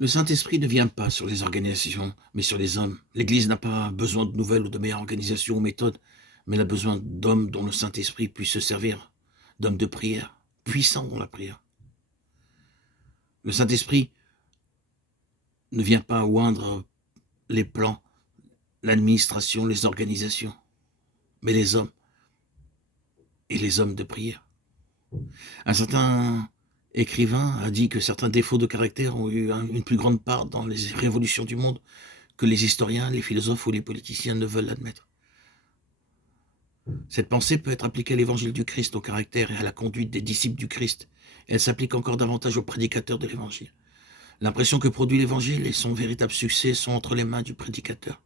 Le Saint-Esprit ne vient pas sur les organisations, mais sur les hommes. L'Église n'a pas besoin de nouvelles ou de meilleures organisations ou méthodes, mais elle a besoin d'hommes dont le Saint-Esprit puisse se servir, d'hommes de prière, puissants dans la prière. Le Saint-Esprit ne vient pas oindre les plans, l'administration, les organisations, mais les hommes et les hommes de prière. Un certain écrivain a dit que certains défauts de caractère ont eu une plus grande part dans les révolutions du monde que les historiens, les philosophes ou les politiciens ne veulent l'admettre. Cette pensée peut être appliquée à l'évangile du Christ, au caractère et à la conduite des disciples du Christ. Elle s'applique encore davantage aux prédicateurs de l'évangile. L'impression que produit l'évangile et son véritable succès sont entre les mains du prédicateur,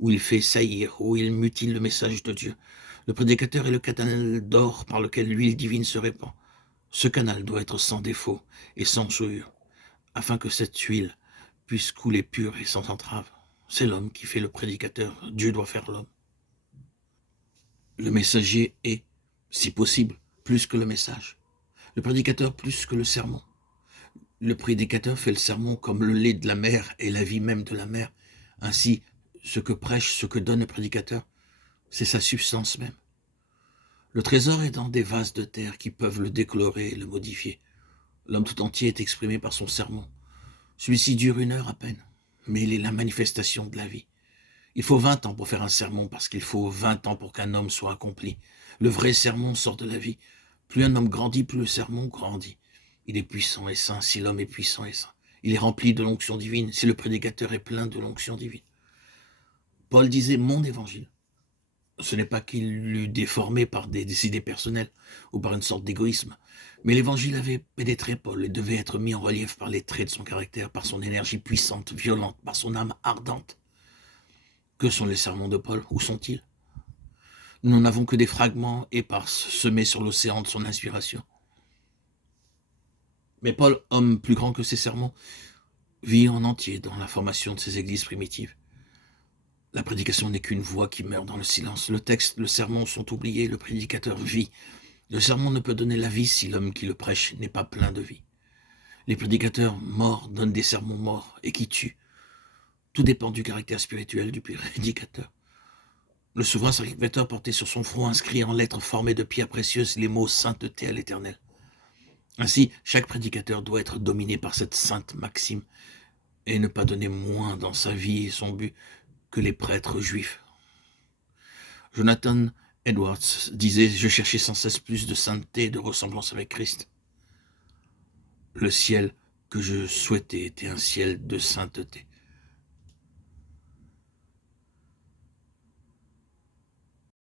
où il fait saillir, où il mutile le message de Dieu. Le prédicateur est le canal d'or par lequel l'huile divine se répand. Ce canal doit être sans défaut et sans souillure, afin que cette huile puisse couler pure et sans entrave. C'est l'homme qui fait le prédicateur, Dieu doit faire l'homme. Le messager est, si possible, plus que le message. Le prédicateur plus que le sermon. Le prédicateur fait le sermon comme le lait de la mer et la vie même de la mer. Ainsi, ce que prêche, ce que donne le prédicateur, c'est sa substance même. Le trésor est dans des vases de terre qui peuvent le décolorer et le modifier. L'homme tout entier est exprimé par son sermon. Celui-ci dure 1 heure à peine, mais il est la manifestation de la vie. Il faut 20 ans pour faire un sermon parce qu'il faut 20 ans pour qu'un homme soit accompli. Le vrai sermon sort de la vie. Plus un homme grandit, plus le sermon grandit. Il est puissant et saint si l'homme est puissant et saint. Il est rempli de l'onction divine si le prédicateur est plein de l'onction divine. Paul disait « mon évangile ». Ce n'est pas qu'il l'eût déformé par des idées personnelles ou par une sorte d'égoïsme, mais l'évangile avait pénétré Paul et devait être mis en relief par les traits de son caractère, par son énergie puissante, violente, par son âme ardente. Que sont les sermons de Paul? Où sont-ils? Nous n'en avons que des fragments épars semés sur l'océan de son inspiration. Mais Paul, homme plus grand que ses sermons, vit en entier dans la formation de ces églises primitives. La prédication n'est qu'une voix qui meurt dans le silence. Le texte, le sermon sont oubliés, le prédicateur vit. Le sermon ne peut donner la vie si l'homme qui le prêche n'est pas plein de vie. Les prédicateurs morts donnent des sermons morts et qui tuent. Tout dépend du caractère spirituel du prédicateur. Le souverain sacrificateur portait sur son front inscrit en lettres formées de pierres précieuses les mots « sainteté à l'Éternel ». Ainsi, chaque prédicateur doit être dominé par cette sainte maxime et ne pas donner moins dans sa vie et son but que les prêtres juifs. Jonathan Edwards disait « Je cherchais sans cesse plus de sainteté et de ressemblance avec Christ. Le ciel que je souhaitais était un ciel de sainteté.